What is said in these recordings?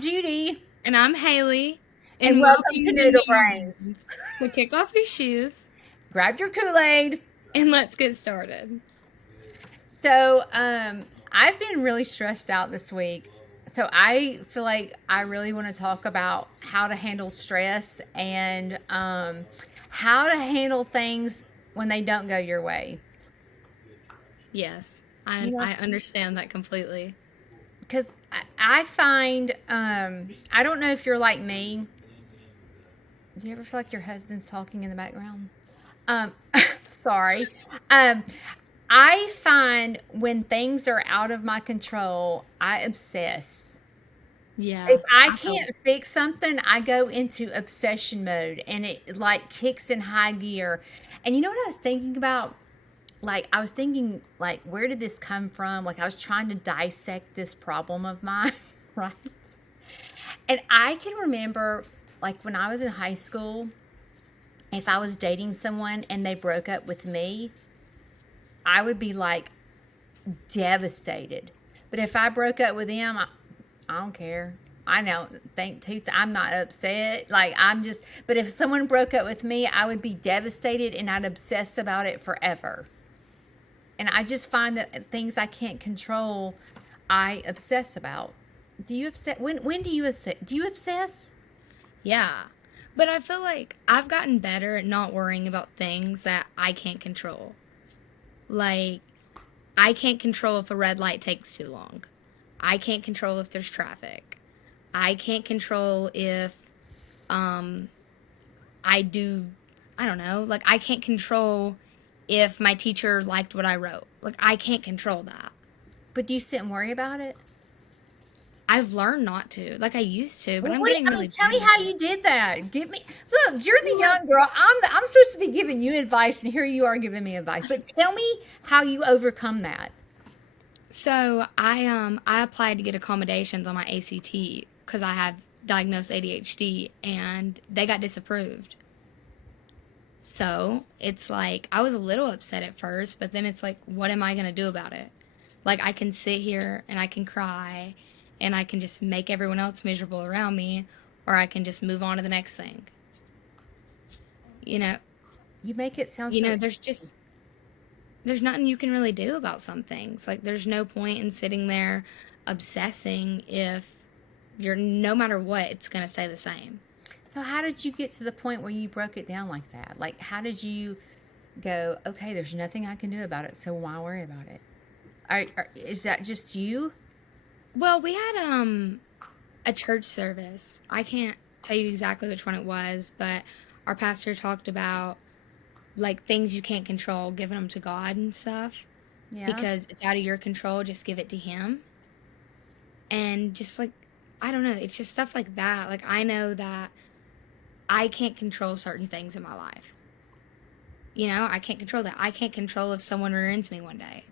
Judy. And I'm Haley. And welcome to Noodle Brains. So kick off your shoes. Grab your Kool-Aid. And let's get started. So, I've been really stressed out this week. So I feel like I really want to talk about how to handle stress and how to handle things when they don't go your way. Yes, I understand that completely. Because I find, I don't know if you're like me. Do you ever feel like your husband's talking in the background? Sorry. I find when things are out of my control, I obsess. Yeah. If I can't fix something, I go into obsession mode and it like kicks in high gear. And you know what I was thinking about? Like, I was thinking, like, where did this come from? Like, I was trying to dissect this problem of mine, right? And I can remember, like, when I was in high school, if I was dating someone and they broke up with me, I would be like devastated. But if I broke up with them, I don't care. I know, I'm not upset. Like, but if someone broke up with me, I would be devastated and I'd obsess about it forever. And I just find that things I can't control, I obsess about. Do you obsess? When do you obsess? Do you obsess? Yeah. But I feel like I've gotten better at not worrying about things that I can't control. Like, I can't control if a red light takes too long. I can't control if there's traffic. I can't control if I don't know, like I can't control if my teacher liked what I wrote. Like, I can't control that. But do you sit and worry about it? I've learned not to, like I used to, but I'm getting really tell me how you did that. Look, you're the young girl. I'm supposed to be giving you advice, and here you are giving me advice. But tell me how you overcome that. So I applied to get accommodations on my ACT because I have diagnosed ADHD, and they got disapproved. So it's like I was a little upset at first, but then it's like, what am I gonna do about it? Like, I can sit here and I can cry and I can just make everyone else miserable around me, or I can just move on to the next thing. You know, you make it sound there's nothing you can really do about some things. Like, there's no point in sitting there obsessing if no matter what, it's going to stay the same. So how did you get to the point where you broke it down like that? Like, how did you go, okay, there's nothing I can do about it, so why worry about it? Is that just you? Well, we had a church service. I can't tell you exactly which one it was, but our pastor talked about, like, things you can't control, giving them to God and stuff. Yeah. Because it's out of your control, just give it to Him. And just, like, I don't know, it's just stuff like that. Like, I know that I can't control certain things in my life. You know, I can't control that. I can't control if someone rear-ends me one day.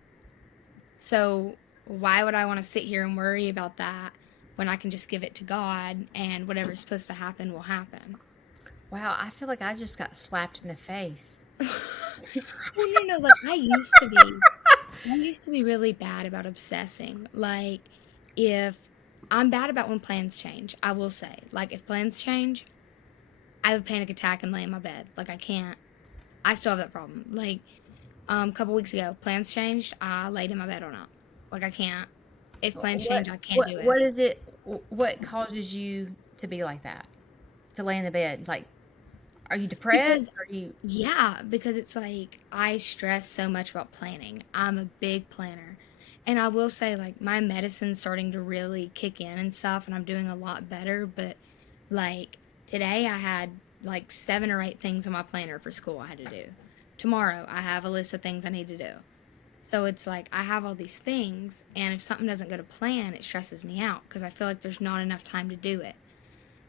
So why would I want to sit here and worry about that when I can just give it to God and whatever's supposed to happen will happen? Wow, I feel like I just got slapped in the face. Well, no, like, I used to be really bad about obsessing. Like, if I'm bad about when plans change, I will say. Like, if plans change, I have a panic attack and lay in my bed. Like, I still have that problem. Like, a couple weeks ago, plans changed, I laid in my bed all night. Like, I can't. If plans change, I can't do it. What causes you to be like that? To lay in the bed? Like, are you depressed? Yeah, because it's like, I stress so much about planning. I'm a big planner. And I will say, like, my medicine's starting to really kick in and stuff, and I'm doing a lot better. But, like, today I had, like, 7 or 8 things on my planner for school I had to do. Tomorrow I have a list of things I need to do. So it's like, I have all these things, and if something doesn't go to plan, it stresses me out because I feel like there's not enough time to do it.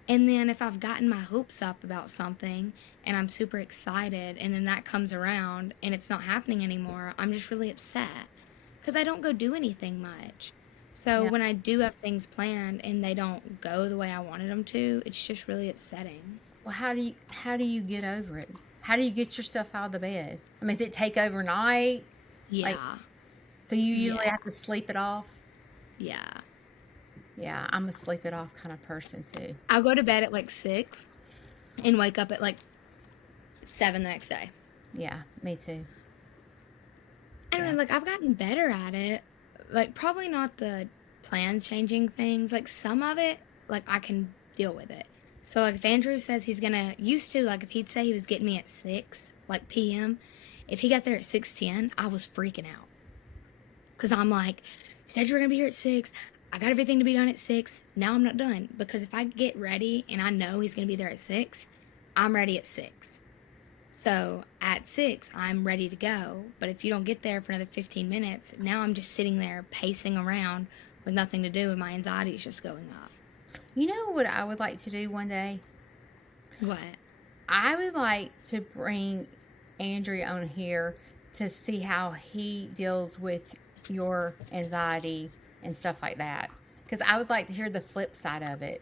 And then if I've gotten my hopes up about something and I'm super excited, and then that comes around and it's not happening anymore, I'm just really upset because I don't go do anything much. So when I do have things planned and they don't go the way I wanted them to, it's just really upsetting. Well, how do you get over it? How do you get yourself out of the bed? I mean, does it take overnight? Yeah. So you usually have to sleep it off? Yeah. Yeah, I'm a sleep it off kind of person too. I'll go to bed at like 6 and wake up at like 7 the next day. Yeah, me too. I don't Yeah. know, like I've gotten better at it. Like probably not the plan changing things. Like some of it, like I can deal with it. So like if Andrew says he's gonna used to like if he'd say he was getting me at 6 like p.m. If he got there at 6:10, I was freaking out because I'm like, you said you were gonna be here at 6. I got everything to be done at 6. Now I'm not done because if I get ready and I know he's gonna be there at 6, I'm ready at 6. So at 6, I'm ready to go. But if you don't get there for another 15 minutes, now I'm just sitting there pacing around with nothing to do and my anxiety is just going up. You know what I would like to do one day? What? I would like to bring Andrew on here to see how he deals with your anxiety and stuff like that. Because I would like to hear the flip side of it.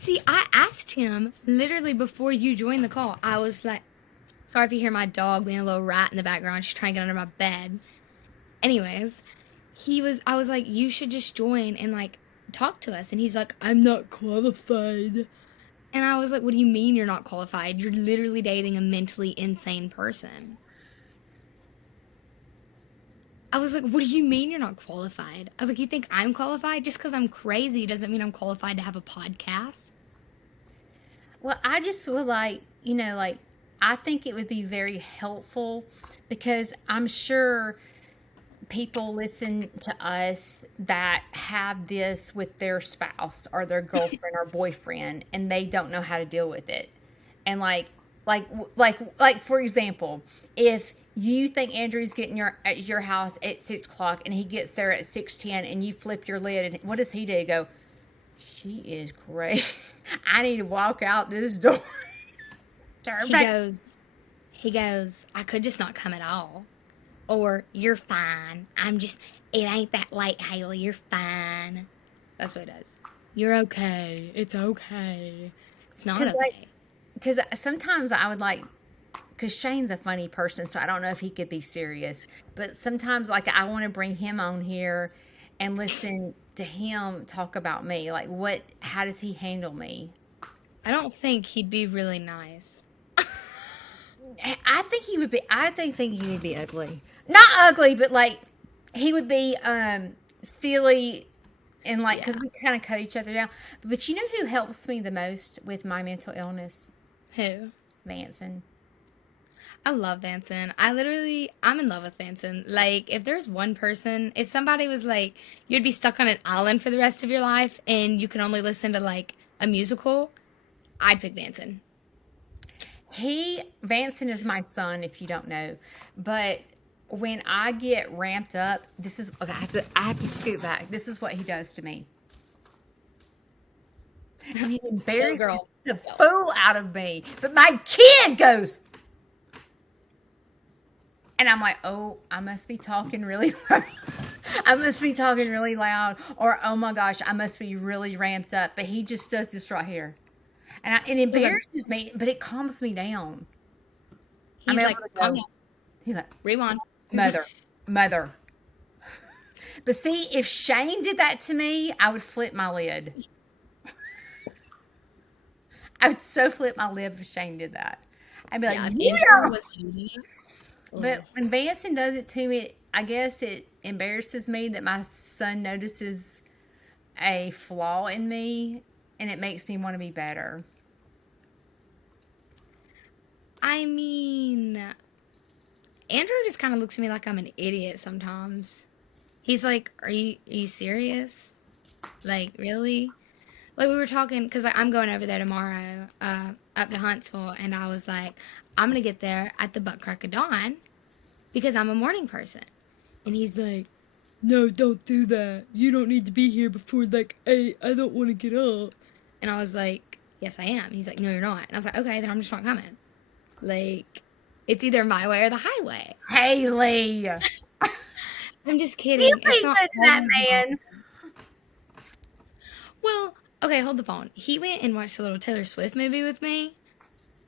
See, I asked him literally before you joined the call. I was like, sorry if you hear my dog being a little rat in the background. She's trying to get under my bed. Anyways, I was like, you should just join and like talk to us. And he's like, I'm not qualified. And I was like, what do you mean you're not qualified? You're literally dating a mentally insane person. I was like, what do you mean you're not qualified? I was like, you think I'm qualified? Just because I'm crazy doesn't mean I'm qualified to have a podcast. Well, I just would like, like, I think it would be very helpful because I'm sure people listen to us that have this with their spouse or their girlfriend or boyfriend and they don't know how to deal with it. And like for example, if you think Andrew's getting at your house at 6 o'clock and he gets there at 6:10 and you flip your lid and what does he do? Go, she is great. I need to walk out this door. He goes, I could just not come at all. Or, you're fine. It ain't that late, Haley. You're fine. That's what it does. You're okay. It's okay. It's not okay. Because sometimes I would like, because Shane's a funny person, so I don't know if he could be serious. But sometimes, like, I want to bring him on here and listen to him talk about me. Like, how does he handle me? I don't think he'd be really nice. I think he would be ugly. Not ugly, but like he would be silly and like because we kind of cut each other down. But you know who helps me the most with my mental illness? Who? Vanson. I love Vanson. I'm in love with Vanson. Like, if there's one person, if somebody was like, you'd be stuck on an island for the rest of your life and you can only listen to like a musical, I'd pick Vanson. Vanson is my son, if you don't know. But when I get ramped up, I have to scoot back. This is what he does to me. And he embarrasses the fool out of me. But my kid goes, and I'm like, oh, I must be talking really loud. I must be talking really loud. Or, oh my gosh, I must be really ramped up. But he just does this right here. And it embarrasses me, but it calms me down. He's like, calm down. He's like, rewind. Mother. But see, if Shane did that to me, I would flip my lid. I would so flip my lid if Shane did that. I'd be like, yeah. But when Vanson does it to me, I guess it embarrasses me that my son notices a flaw in me, and it makes me want to be better. I mean, Andrew just kind of looks at me like I'm an idiot sometimes. He's like, are you serious? Like, really? Like, we were talking, because I'm going over there tomorrow, up to Huntsville, and I was like, I'm going to get there at the butt crack of dawn, because I'm a morning person. And he's like, no, don't do that. You don't need to be here before, like, 8. I don't want to get up. And I was like, yes, I am. And he's like, no, you're not. And I was like, okay, then I'm just not coming. Like, it's either my way or the highway. Haley! I'm just kidding. You ain't good to that man. Well, okay, hold the phone. He went and watched a little Taylor Swift movie with me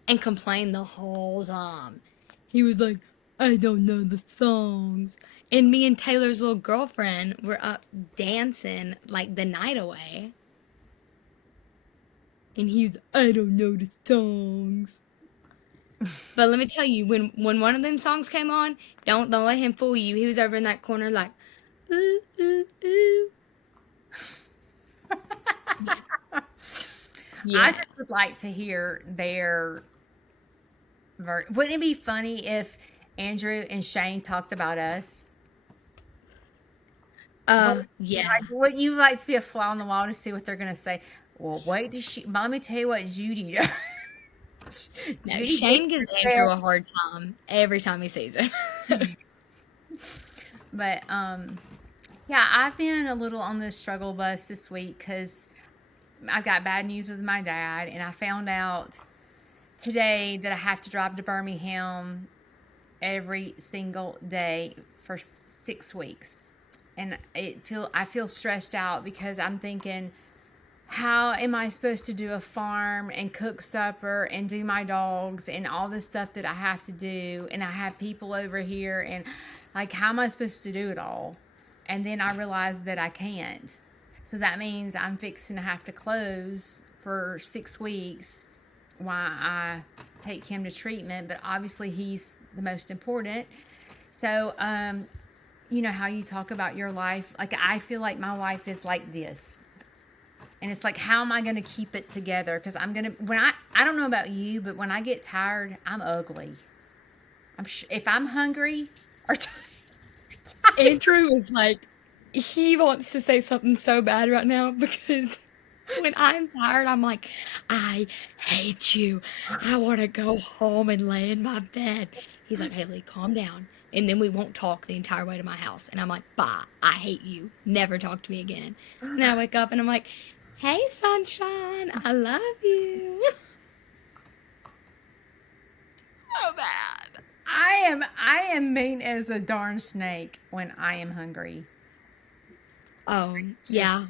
and complained the whole time. He was like, I don't know the songs. And me and Taylor's little girlfriend were up dancing like the night away. And he's, I don't know the songs. But let me tell you, when one of them songs came on, don't let him fool you. He was over in that corner like, ooh, ooh, ooh. Yeah. I just would like to hear their wouldn't it be funny if Andrew and Shane talked about us? Yeah. Like, would you like to be a fly on the wall to see what they're gonna say? Well, wait, let me tell you what Judy does. No, Judy Shane gets gives Andrew herself. a hard time every time he sees it. But yeah, I've been a little on the struggle bus this week because I've got bad news with my dad, and I found out today that I have to drive to Birmingham every single day for 6 weeks. And I feel stressed out because I'm thinking, how am I supposed to do a farm and cook supper and do my dogs and all this stuff that I have to do? And I have people over here, and like, how am I supposed to do it all? And then I realized that I can't. So that means I'm fixing to have to close for 6 weeks while I take him to treatment. But obviously, he's the most important. So, you know how you talk about your life? Like, I feel like my life is like this. And it's like, how am I going to keep it together? Because I don't know about you, but when I get tired, I'm ugly. If I'm hungry or tired. Andrew is like, he wants to say something so bad right now because when I'm tired, I'm like, I hate you. I want to go home and lay in my bed. He's like, Haley, calm down. And then we won't talk the entire way to my house. And I'm like, bye, I hate you. Never talk to me again. And then I wake up and I'm like, hey, sunshine, I love you. So bad. I am mean as a darn snake when I am hungry. Oh, yeah.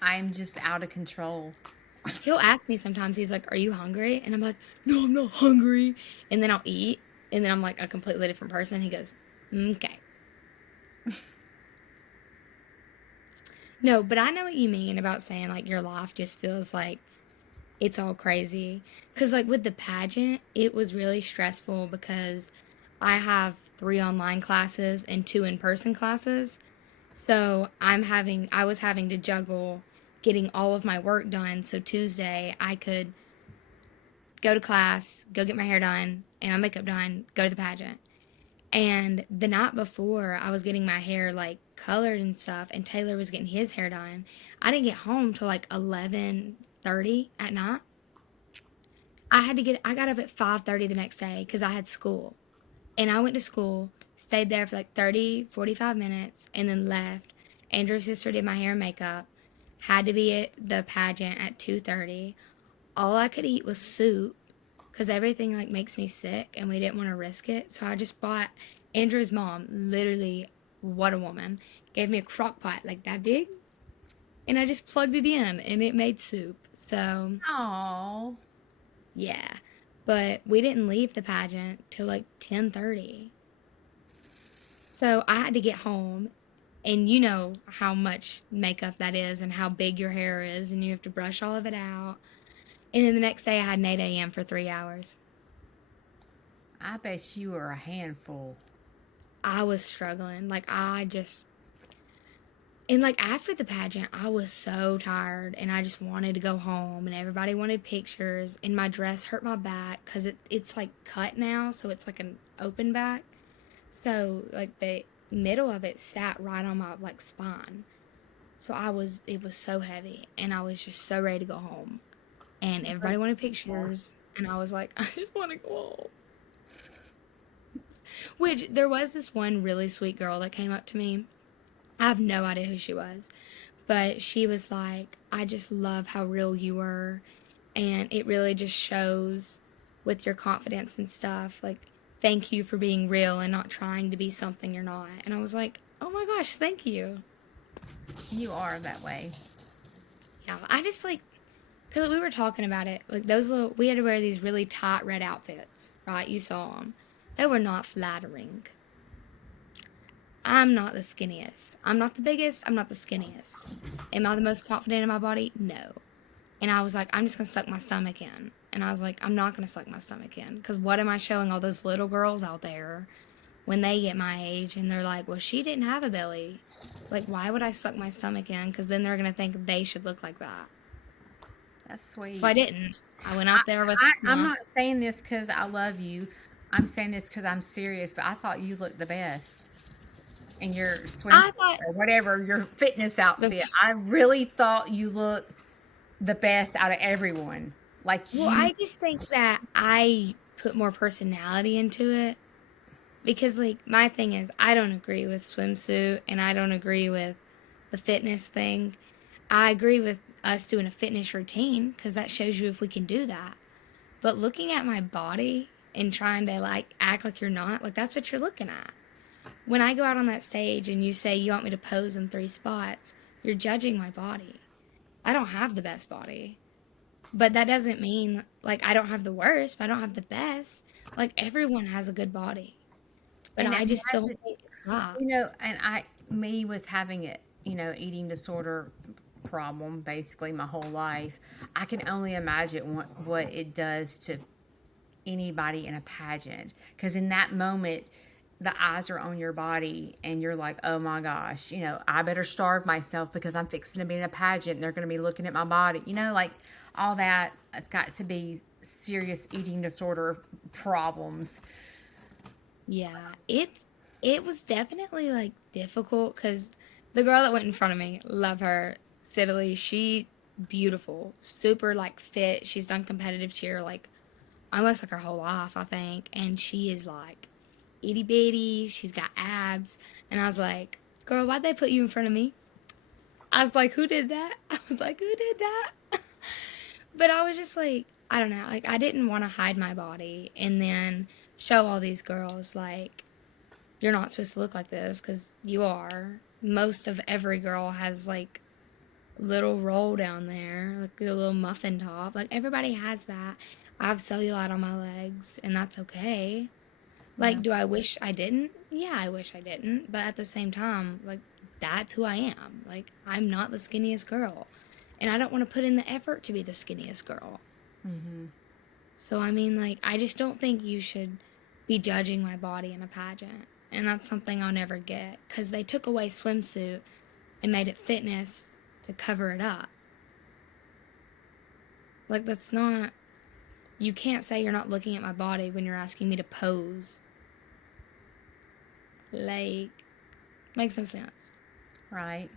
I'm just out of control. He'll ask me sometimes, he's like, are you hungry? And I'm like, no, I'm not hungry. And then I'll eat. And then I'm like a completely different person. He goes, okay. No, but I know what you mean about saying like your life just feels like it's all crazy. Because like with the pageant, it was really stressful because I have 3 online classes and 2 in-person classes. So I was having to juggle getting all of my work done. So Tuesday I could go to class, go get my hair done and my makeup done, go to the pageant. And the night before, I was getting my hair like colored and stuff, and Taylor was getting his hair done. I didn't get home till like 11:30 at night. I got up at 5:30 the next day because I had school. And I went to school, stayed there for like 30, 45 minutes, and then left. Andrew's sister did my hair and makeup. Had to be at the pageant at 2:30. All I could eat was soup because everything like makes me sick and we didn't want to risk it. So I just bought Andrew's mom, literally, what a woman, gave me a crock pot like that big. And I just plugged it in and it made soup. So, Oh. yeah. But we didn't leave the pageant till like 10:30. So I had to get home, and you know how much makeup that is and how big your hair is, and you have to brush all of it out. And then the next day I had an 8 a.m. for 3 hours. I bet you were a handful. I was struggling. And like after the pageant, I was so tired and I just wanted to go home and everybody wanted pictures and my dress hurt my back because it's like cut now. So it's like an open back. So like the middle of it sat right on my like spine. So it was so heavy and I was just so ready to go home. And everybody wanted pictures and I was like, I just want to go home. Which there was this one really sweet girl that came up to me. I have no idea who she was, but she was like, I just love how real you were, and it really just shows with your confidence and stuff. Like, thank you for being real and not trying to be something you're not. And I was like, oh my gosh, thank you. You are that way. Yeah, I just like, because we were talking about it, like we had to wear these really tight red outfits, right? You saw them. They were not flattering. I'm not the skinniest. I'm not the biggest. I'm not the skinniest. Am I the most confident in my body? No. And I was like, I'm just going to suck my stomach in. And I was like, I'm not going to suck my stomach in. Because what am I showing all those little girls out there when they get my age and they're like, well, she didn't have a belly. Like, why would I suck my stomach in? Because then they're going to think they should look like that. That's So I sweet. didn't. I went out there with I'm my, not saying this because I love you. I'm saying this because I'm serious, but I thought you looked the best in your I swimsuit thought, or whatever, your fitness outfit. the, I really thought you looked the best out of everyone. Like well, you, I just think that I put more personality into it. Because, like, my thing is, I don't agree with swimsuit and I don't agree with the fitness thing. I agree with us doing a fitness routine because that shows you if we can do that. But looking at my body and trying to, like, act like you're not, like, that's what you're looking at. When I go out on that stage and you say you want me to pose in 3 spots, you're judging my body. I don't have the best body. But that doesn't mean, like, I don't have the worst, but I don't have the best. Like, everyone has a good body. But and I just that's don't think it's that. and me with having it, eating disorder problem basically my whole life, I can only imagine what it does to anybody in a pageant. Because in that moment, the eyes are on your body, and you're like, oh my gosh, I better starve myself because I'm fixing to be in a pageant. And they're going to be looking at my body, like all that. It's got to be serious eating disorder problems. Yeah, it was definitely like difficult because the girl that went in front of me, love her, Sidley, she beautiful, super like fit. She's done competitive cheer like almost like her whole life, I think, and she is like itty bitty. She's got abs, and I was like, girl, why'd they put you in front of me? I was like, who did that? I was like, who did that? But I was just like, I don't know, like I didn't want to hide my body and then show all these girls like you're not supposed to look like this because you are. Most of every girl has like little roll down there, like a little muffin top. Like everybody has that. I have cellulite on my legs, and that's okay. Yeah. Like, do I wish I didn't? Yeah, I wish I didn't. But at the same time, like, that's who I am. Like, I'm not the skinniest girl. And I don't want to put in the effort to be the skinniest girl. Mm-hmm. So, I mean, like, I just don't think you should be judging my body in a pageant. And that's something I'll never get. Because they took away swimsuit and made it fitness to cover it up. Like, that's not. You can't say you're not looking at my body when you're asking me to pose. Like, makes no sense. Right.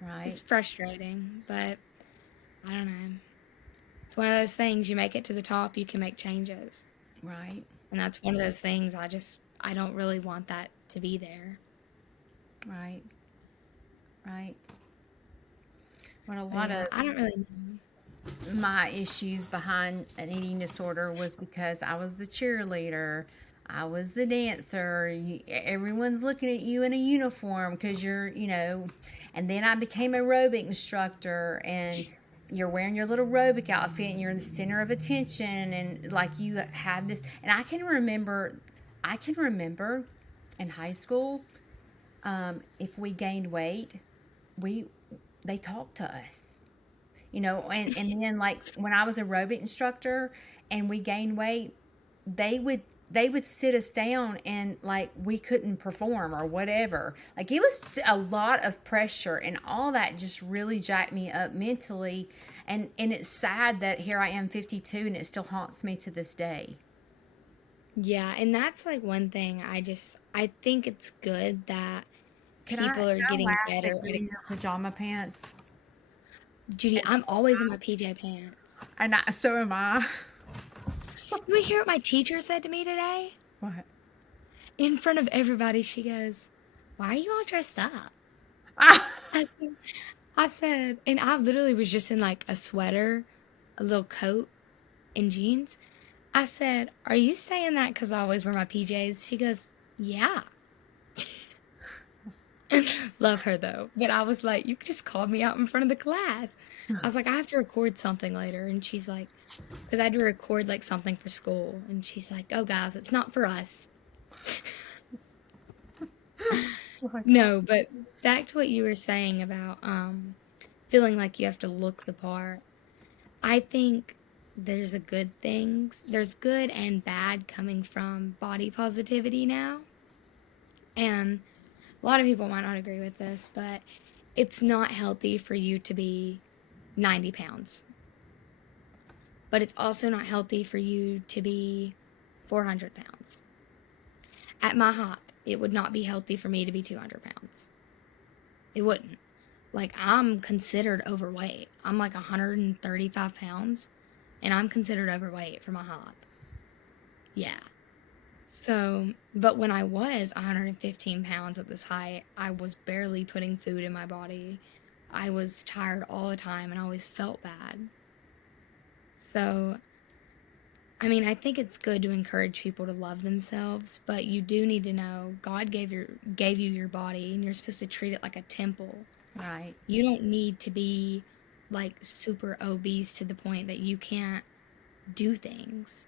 It's Right. frustrating, but I don't know. It's one of those things, you make it to the top, you can make changes. Right. And that's one of those things I don't really want that to be there. Right. Right. What a So lot yeah, of I don't really know. my issues behind an eating disorder was because I was the cheerleader. I was the dancer. Everyone's looking at you in a uniform because and then I became aerobic instructor, and you're wearing your little aerobic outfit and you're in the center of attention, and like you have this. And I can remember in high school, if we gained weight, we they talked to us, and then like when I was aerobic instructor and we gained weight, they would they would sit us down, and like we couldn't perform or whatever. Like it was a lot of pressure, and all that just really jacked me up mentally. And it's sad that here I am 52 and it still haunts me to this day. Yeah, and that's like one thing I think it's good that people are Can I getting laugh better at you at it. in your pajama pants? Judy, I'm always in my PJ pants. And so am I. You hear what my teacher said to me today? What? In front of everybody, she goes, "Why are you all dressed up?" I said, I said, and I literally was just in like a sweater, a little coat, and jeans. I said, "Are you saying that because I always wear my PJs?" She goes, "Yeah." Love her though. But I was like, "You just called me out in front of the class." I was like, "I have to record something later." And she's like, because I had to record like something for school. And she's like, "Oh, guys, it's not for us." Oh my God. No, but back to what you were saying about feeling like you have to look the part. I think there's there's good and bad coming from body positivity now. And a lot of people might not agree with this, but it's not healthy for you to be 90 pounds. But it's also not healthy for you to be 400 pounds. At my height, it would not be healthy for me to be 200 pounds. It wouldn't. Like, I'm considered overweight. I'm like 135 pounds, and I'm considered overweight for my height. Yeah. So, but when I was 115 pounds at this height, I was barely putting food in my body. I was tired all the time, and I always felt bad. So, I mean, I think it's good to encourage people to love themselves, but you do need to know God gave you your body, and you're supposed to treat it like a temple. Right. You don't need to be like super obese to the point that you can't do things.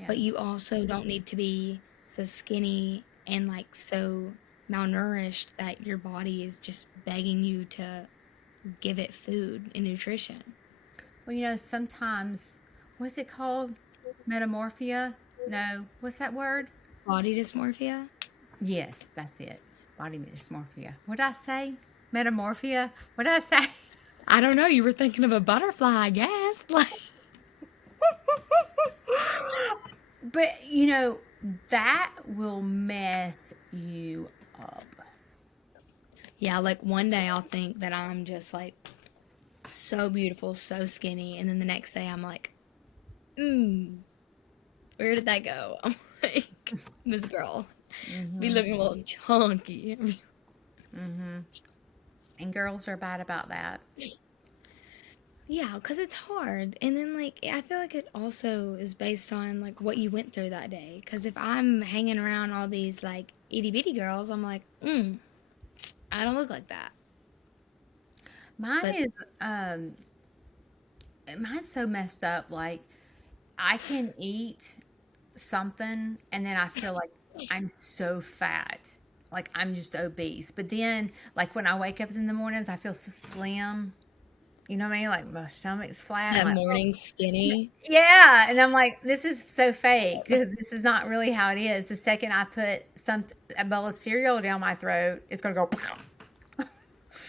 Yeah. But you also don't need to be so skinny and like so malnourished that your body is just begging you to give it food and nutrition. Well, sometimes, what's it called? Metamorphia? No. What's that word? Body dysmorphia? Yes, that's it. Body dysmorphia. What did I say? Metamorphia? What did I say? I don't know. You were thinking of a butterfly, I guess. Like, But, that will mess you up. yeah, like one day I'll think that I'm just like so beautiful, so skinny, and then the next day I'm like, where did that go? I'm like, this girl be looking a little chunky. Mm-hmm. And girls are bad about that. Yeah, because it's hard. And then, like, I feel like it also is based on, like, what you went through that day. Because if I'm hanging around all these, like, itty bitty girls, I'm like, I don't look like that. Mine But is, mine's so messed up. Like, I can eat something and then I feel like I'm so fat. Like, I'm just obese. But then, like, when I wake up in the mornings, I feel so slim. You know what I mean? Like, my stomach's flat. I'm that like, oh, morning skinny, yeah. And I'm like, this is so fake because this is not really how it is. The second I put a bowl of cereal down my throat, it's going to go, you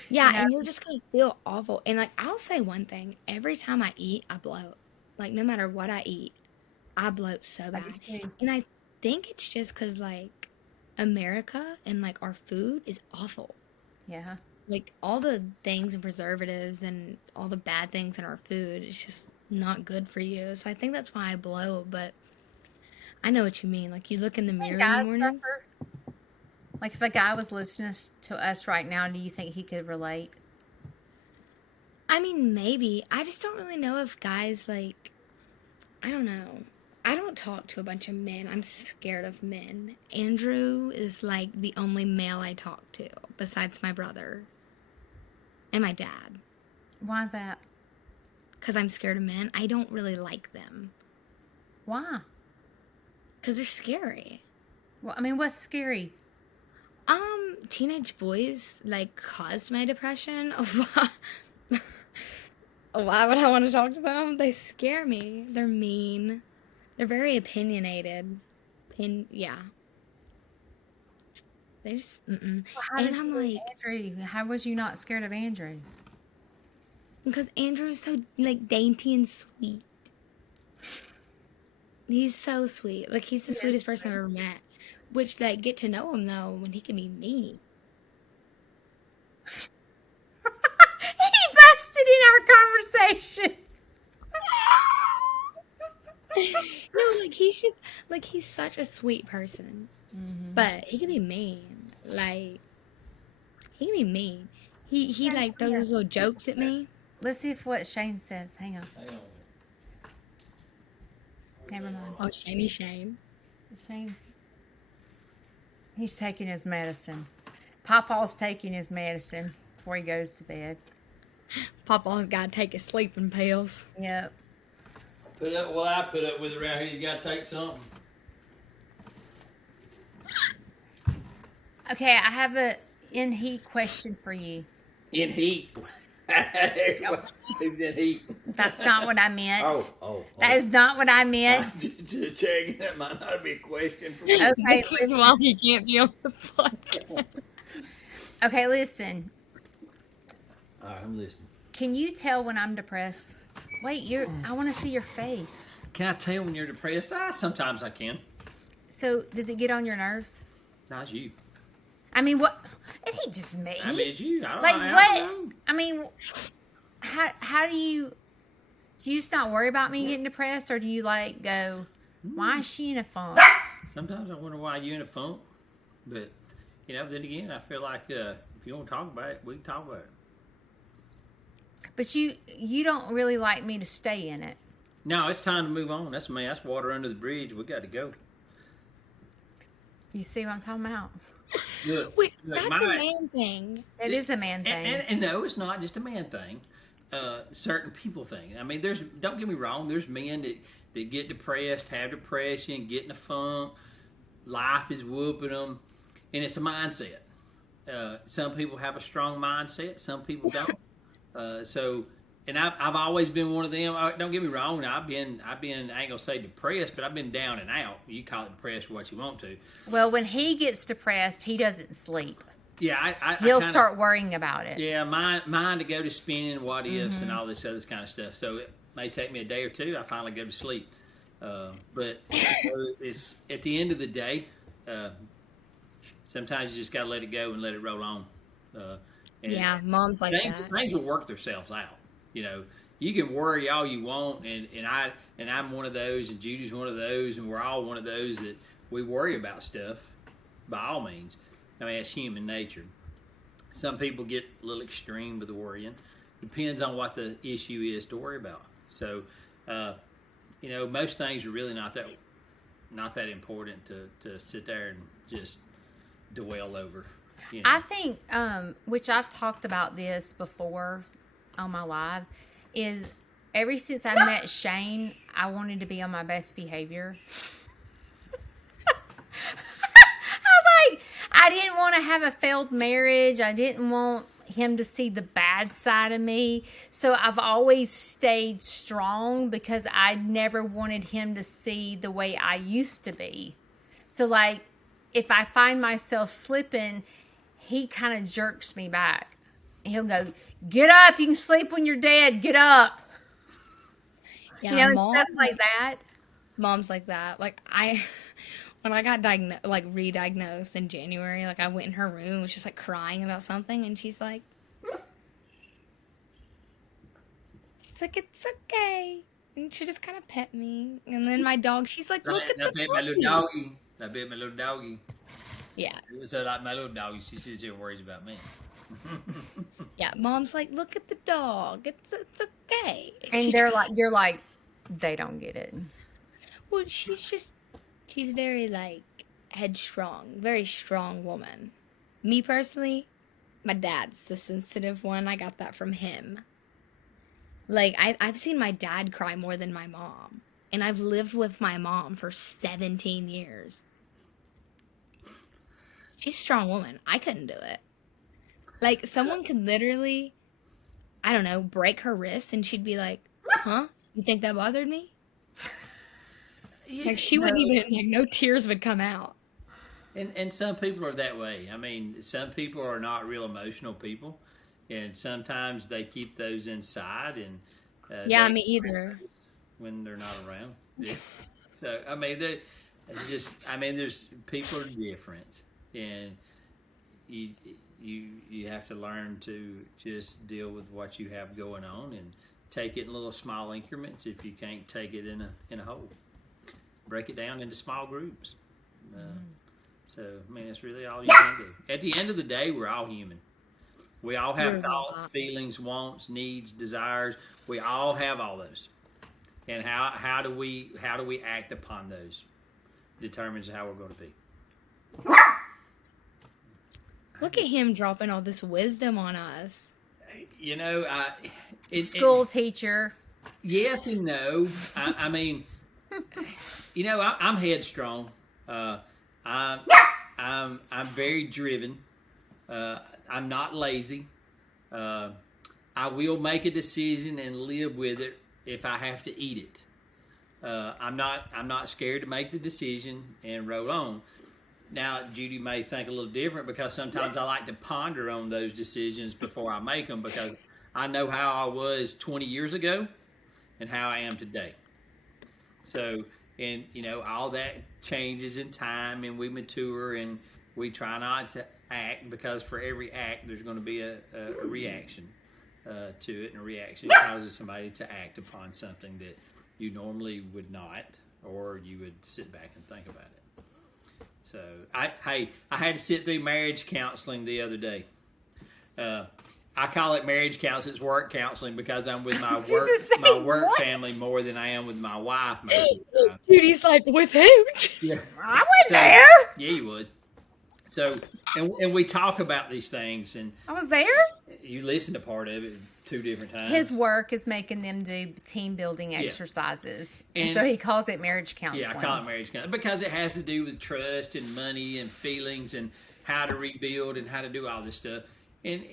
yeah, know? and you're just going to feel awful. And, like, I'll say one thing every time I eat, I bloat. Like, no matter what I eat, I bloat so I do bad. too. And I think it's just because, like, America and, like, our food is awful. Yeah. Like all the things and preservatives and all the bad things in our food is just not good for you. So I think that's why I blow. But I know what you mean. Like you look in the Do you think mirror in the guys mornings. suffer? Like, if a guy was listening to us right now, do you think he could relate? I mean, maybe. I just don't really know if guys like. I don't know. I don't talk to a bunch of men. I'm scared of men. Andrew is like the only male I talk to besides my brother and my dad. Why is that? Because I'm scared of men. I don't really like them. Why? Because they're scary. Well, I mean, what's scary? Teenage boys like caused my depression. Why would I want to talk to them? They scare me. They're mean. They're very opinionated. Yeah. They're just, Well, how and did I'm you with like, Andrew? How was you not scared of Andrew? because Andrew's so like dainty and sweet. He's so sweet. Like he's the He is sweetest person I've ever met. Which like get to know him though when he can be mean. He busted in our conversation. No, like he's just like he's such a sweet person. But he can be mean. Like he can be mean. He like throws his little jokes at me. Let's see if what Shane says. Hang on. Never mind. Oh, Shane. He's taking his medicine. Papa's taking his medicine before he goes to bed. Papa's got to take his sleeping pills. Yep. I put up with around here. You gotta take something. Okay, I have a in heat question for you. In heat. Who's in heat? That's not what I meant. Oh. That is not what I meant. Just checking. That might not be a question for me. Okay, This is why he can't be on the podcast. Okay, listen. All right, I'm listening. Can you tell when I'm depressed? Wait, I want to see your face. Can I tell when you're depressed? Sometimes I can. So, does it get on your nerves? Not you. I mean, what? It ain't just me. I mean, it's you. I don't Like, know. what? I mean, how do you just not worry about me getting depressed, or do you like go, why is she in a funk? Sometimes I wonder why you're in a funk, but then again, I feel like if you want to talk about it, we can talk about it. But you don't really like me to stay in it. No, it's time to move on. That's me. That's water under the bridge. We got to go. You see what I'm talking about? Wait, that's a man thing. It is a man thing. And no, it's not just a man thing. Certain people think. I mean, don't get me wrong. There's men that get depressed, have depression, get in a funk. Life is whooping them, and it's a mindset. Some people have a strong mindset. Some people don't. And I've always been one of them. Don't get me wrong. I've been I ain't gonna say depressed, but I've been down and out. You call it depressed, what you want to. Well, when he gets depressed, he doesn't sleep. Yeah, He'll start worrying about it. Yeah, mine to go to spinning, what ifs, and all this other kind of stuff. So it may take me a day or two. I finally go to sleep. But it's at the end of the day. Sometimes you just got to let it go and let it roll on. Yeah, mom's like that. Things will work themselves out. You can worry all you want, and I'm one of those, and Judy's one of those, and we're all one of those that we worry about stuff. By all means, I mean it's human nature. Some people get a little extreme with the worrying. Depends on what the issue is to worry about. So, most things are really not that important to sit there and just dwell over. I think, which I've talked about this before on my live, is ever since I met Shane, I wanted to be on my best behavior. I didn't want to have a failed marriage. I didn't want him to see the bad side of me. So I've always stayed strong because I never wanted him to see the way I used to be. So like, if I find myself slipping, he kind of jerks me back. He'll go, get up. You can sleep when you're dead. Get up. Yeah, stuff like that. Mom's like that. Like when I got re-diagnosed in January, like I went in her room, was just like crying about something, and she's like, it's okay. And she just kind of pet me. And then my dog, she's like, look at the my little doggy. I bet my little doggy. Yeah. So like my little doggy, she sits there and worries about me. Yeah, mom's like, look at the dog. It's okay. And you're like, they don't get it. Well, she's very like headstrong, very strong woman. Me personally, my dad's the sensitive one. I got that from him. Like I've seen my dad cry more than my mom, and I've lived with my mom for 17 years. She's a strong woman. I couldn't do it. Like, someone could literally, I don't know, break her wrist, and she'd be like, huh? You think that bothered me? Like, she wouldn't even, like, no tears would come out. And some people are that way. I mean, some people are not real emotional people, and sometimes they keep those inside. And yeah, me either. When they're not around. Yeah. So, I mean, there's people are different, and you have to learn to just deal with what you have going on and take it in little small increments. If you can't take it in a whole, break it down into small groups. So I mean, that's really all you can do. At the end of the day, we're all human. We all have thoughts, feelings, wants, needs, desires. We all have all those. And how do we act upon those determines how we're going to be. Look at him dropping all this wisdom on us. School teacher. Yes and no. I mean, I'm headstrong. I'm very driven. I'm not lazy. I will make a decision and live with it if I have to eat it. I'm not scared to make the decision and roll on. Now, Judy may think a little different because sometimes I like to ponder on those decisions before I make them because I know how I was 20 years ago and how I am today. So, and all that changes in time, and we mature, and we try not to act because for every act there's going to be a reaction to it, and a reaction causes somebody to act upon something that you normally would not, or you would sit back and think about it. So, I had to sit through marriage counseling the other day. I call it marriage counseling. It's work counseling because I'm with my work family more than I am with my wife. Judy's like, with who? Yeah, I was there. Yeah, you would. So, and we talk about these things, and I was there. You listened to part of it 2 different times. His work is making them do team building exercises, and so he calls it marriage counseling. Yeah, I call it marriage counseling because it has to do with trust and money and feelings and how to rebuild and how to do all this stuff. And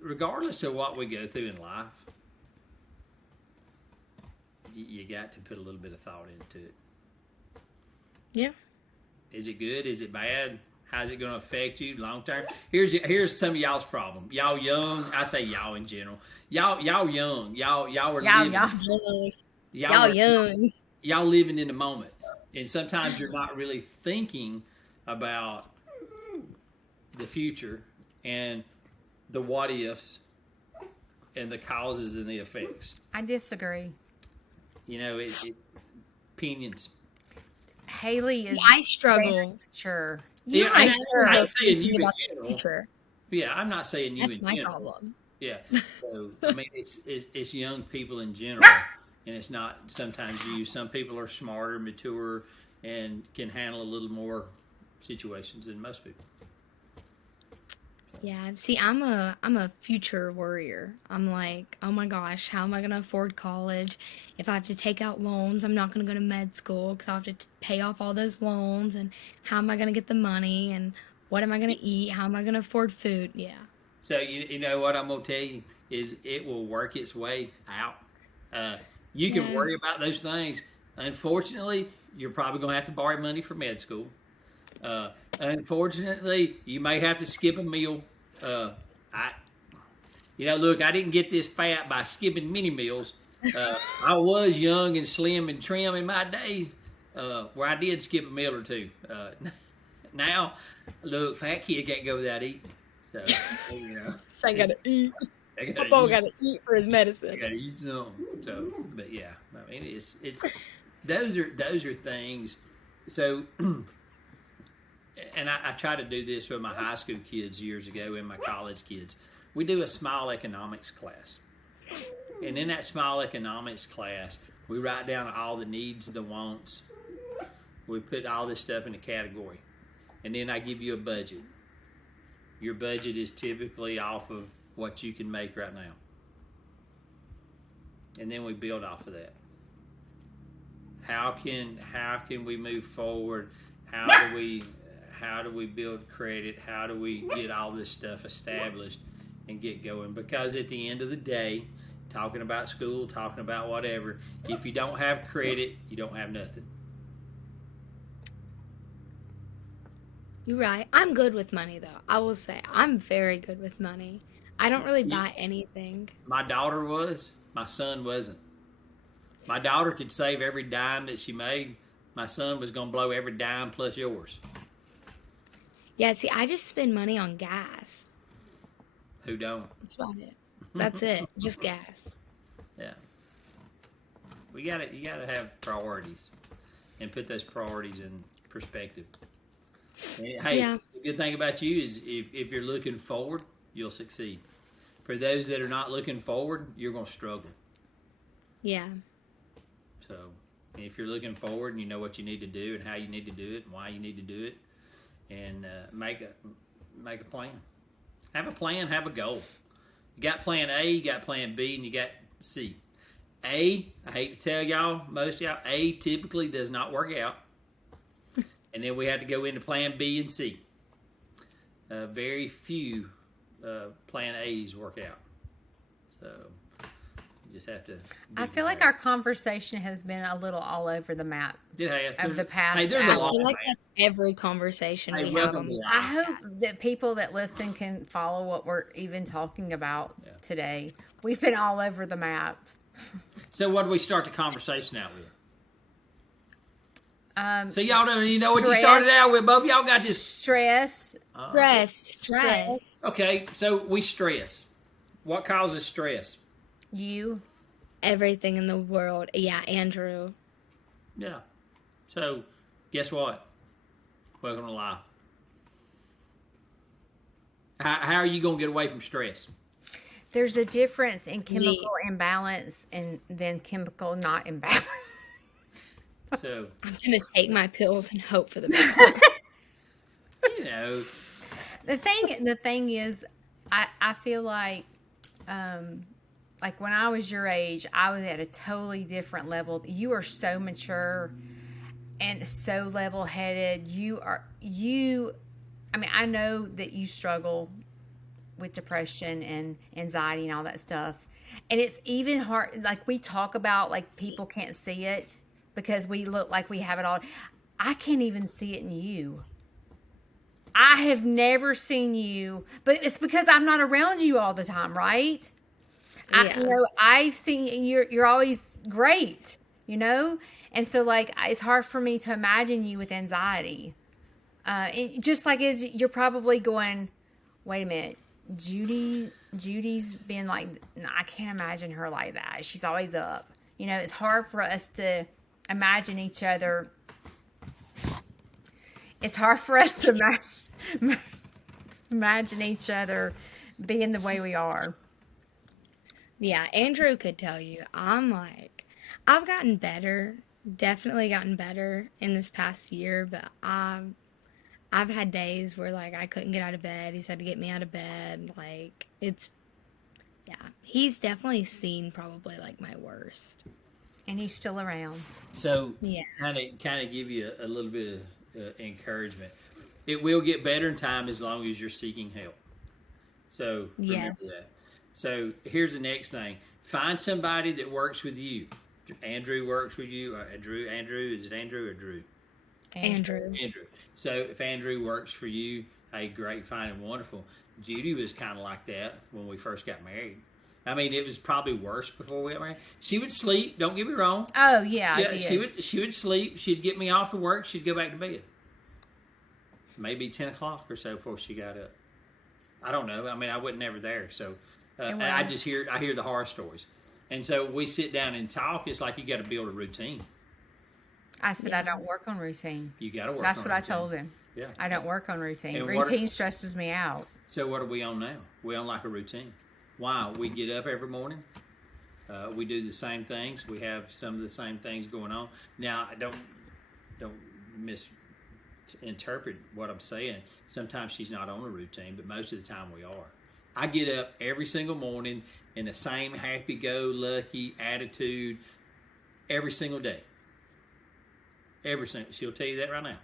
regardless of what we go through in life, you got to put a little bit of thought into it. Yeah. Is it good? Is it bad? How's it going to affect you long term? Here's some of y'all's problem. Y'all young. I say y'all in general. Y'all young. Y'all are living. Y'all young. Y'all living in the moment, and sometimes you're not really thinking about the future and the what ifs and the causes and the effects. I disagree. Opinions. Haley is. I struggle. Sure. Yeah, I'm not saying you in about general. Future. Yeah, I'm not saying you That's in my general. problem. Yeah, so I mean, it's young people in general, and it's not sometimes you. Some people are smarter, mature, and can handle a little more situations than most people. Yeah, see, I'm a future worrier. I'm like, oh my gosh, how am I going to afford college? If I have to take out loans, I'm not going to go to med school because I have to pay off all those loans. And how am I going to get the money? And what am I going to eat? How am I going to afford food? Yeah. So you know what I'm going to tell you is it will work its way out. You can worry about those things. Unfortunately, you're probably going to have to borrow money for med school. Unfortunately, you may have to skip a meal. Look, I didn't get this fat by skipping mini meals. I was young and slim and trim in my days, where I did skip a meal or two. Now, look, fat kid can't go without eating. So, I gotta eat. Papa gotta eat for his medicine. I gotta eat something. So, but yeah, I mean, it's those are things. So. And I try to do this with my high school kids years ago and my college kids. We do a small economics class. And in that small economics class, we write down all the needs, the wants. We put all this stuff in a category. And then I give you a budget. Your budget is typically off of what you can make right now. And then we build off of that. How can we move forward? How do we build credit? How do we get all this stuff established and get going? Because at the end of the day, talking about school, talking about whatever, if you don't have credit, you don't have nothing. You're right. I'm good with money, though. I will say, I'm very good with money. I don't really buy anything. My daughter was. My son wasn't. My daughter could save every dime that she made. My son was going to blow every dime plus yours. Yeah, see, I just spend money on gas. Who don't? That's about it. That's it. Just gas. Yeah. You gotta have priorities and put those priorities in perspective. And, hey, the good thing about you is if you're looking forward, you'll succeed. For those that are not looking forward, you're going to struggle. Yeah. So if you're looking forward and you know what you need to do and how you need to do it and why you need to do it, and make a plan. Have a plan, have a goal. You got plan A, you got plan B, and you got C. I hate to tell y'all, most of y'all, A typically does not work out. And then we had to go into plan B and C. Very few plan A's work out. So you just have to. I feel like our conversation has been a little all over the map of the past. Hey, there's a I lot. feel like that's every conversation we have on this. I hope that people that listen can follow what we're even talking about today. We've been all over the map. So what do we start the conversation out with? So y'all don't even know what you started out with. Both y'all got this stress. Stress. Okay, so we stress. What causes stress? You. Everything in the world. Yeah, Andrew. Yeah. So, guess what? Welcome to life. How are you going to get away from stress? There's a difference in chemical imbalance and then chemical not imbalance. So I'm gonna take my pills and hope for the best. You know, the thing is, I feel like when I was your age, I was at a totally different level. You are so mature and so level-headed. I mean, I know that you struggle with depression and anxiety and all that stuff. And it's even hard, like we talk about, like people can't see it because we look like we have it all. I can't even see it in you. I have never seen you, but it's because I'm not around you all the time, right? Yeah. I've seen you're always great, and so like it's hard for me to imagine you with anxiety. Just like as you're probably going, wait a minute, Judy's been like, no, I can't imagine her like that. She's always up. It's hard for us to imagine each other. It's hard for us to imagine each other being the way we are. Yeah, Andrew could tell you. I've gotten better, definitely gotten better in this past year, but I've had days where like I couldn't get out of bed. He's had to get me out of bed. Like he's definitely seen probably like my worst. And he's still around. So kind of give you a little bit of encouragement. It will get better in time as long as you're seeking help. So remember that. So here's the next thing. Find somebody that works with you. Andrew works with you. Andrew, is it Andrew or Drew? Andrew. So if Andrew works for you, hey, great, fine, and wonderful. Judy was kind of like that when we first got married. I mean, it was probably worse before we got married. She would sleep. Don't get me wrong. Oh yeah, I did. She would sleep. She'd get me off to work. She'd go back to bed. Maybe 10 o'clock or so before she got up. I don't know. I mean, I wasn't ever there, so I hear the horror stories. And so we sit down and talk. It's like you got to build a routine. I said I don't work on routine. You got to work. That's on what routine. I told him. Yeah, I don't work on routine. And routine stresses me out. So what are we on now? We're on like a routine. Why? We get up every morning. We do the same things. We have some of the same things going on. Now, don't misinterpret what I'm saying. Sometimes she's not on a routine, but most of the time we are. I get up every single morning in the same happy-go-lucky attitude every single day. She'll tell you that right now.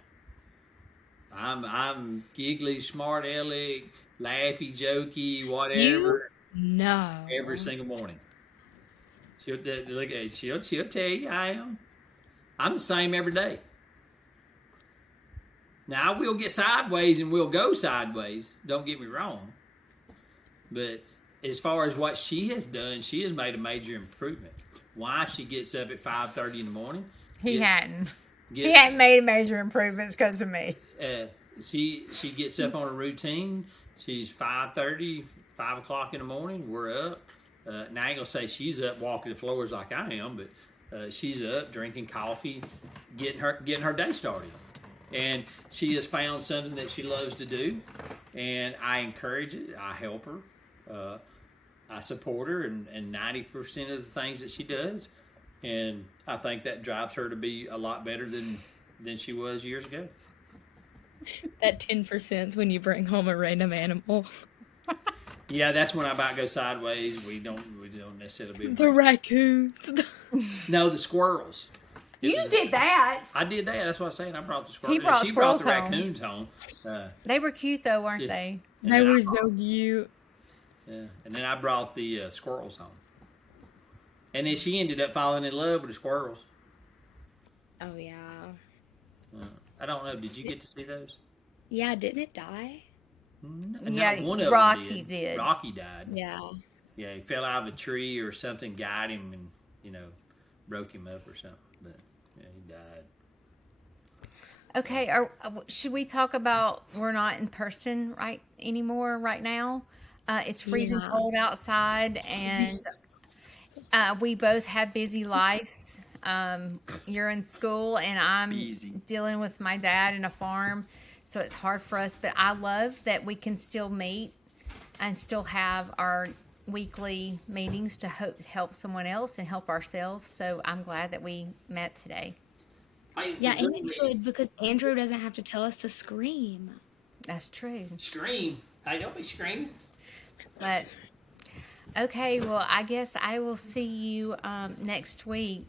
I'm giggly, smart aleck, laughy, jokey, whatever. No. Every single morning. She'll tell you I am. I'm the same every day. Now, we'll get sideways and we'll go sideways. Don't get me wrong. But as far as what she has done, she has made a major improvement. Why she gets up at 5:30 in the morning? He hadn't made major improvements because of me. She gets up on a routine. She's 5:30, 5 o'clock in the morning. We're up. Now, I ain't gonna say she's up walking the floors like I am, but she's up drinking coffee, getting her day started. And she has found something that she loves to do, and I encourage it. I help her. I support her and 90% of the things that she does, and I think that drives her to be a lot better than she was years ago. That 10% is when you bring home a random animal. Yeah, that's when I about go sideways. We don't necessarily be the raccoons. No, the squirrels. You did that. I did that. That's what I'm saying. I brought the squirrels. He brought She brought the squirrels home. raccoons home. They were cute though, weren't Yeah. they? And They then were so cute. Yeah, and then I brought the squirrels home. And then she ended up falling in love with the squirrels. Oh yeah. I don't know. Did you get to see those? Yeah, didn't it die? No, Yeah, not one of Rocky them did. Rocky died. Yeah. Yeah, he fell out of a tree or something, got him, and broke him up or something. But yeah, he died. Okay, should we talk about we're not in person anymore right now? It's freezing Yeah. cold outside, and we both have busy lives. You're in school, and I'm Busy. dealing with my dad in a farm, so it's hard for us. But I love that we can still meet and still have our weekly meetings to help someone else and help ourselves. So I'm glad that we met today. Yeah, and it's good because Andrew doesn't have to tell us to scream. That's true. Scream. Hey, don't be screaming. But okay, well, I guess I will see you next week.